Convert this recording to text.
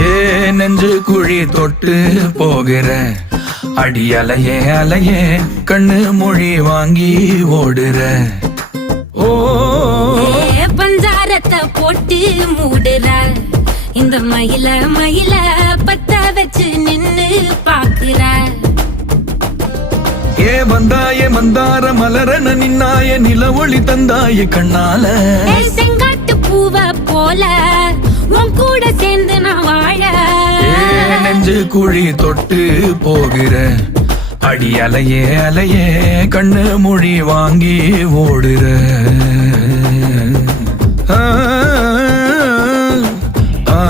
ஏ நெஞ்சு குழி தொட்டு போகிற அடி அலையே அலையே கண்ணு மொழி வாங்கி ஓடுற. ஓ பஞ்சாரத்தை போட்டு மூடுற இந்த மயில மயில பத்த வச்சு நின்னு பாக்குற. ஏ வந்தாய மந்தார மலரன நின்னாய நில ஒளி தந்தாய கண்ணால. செங்காட்டு பூவ போல உன் கூட சேர்ந்து நான் வாழ. நெஞ்சு குழி தொட்டு போகிற அடி அலையே அலையே கண்ணு மொழி வாங்கி ஓடுற. ஆ ஆ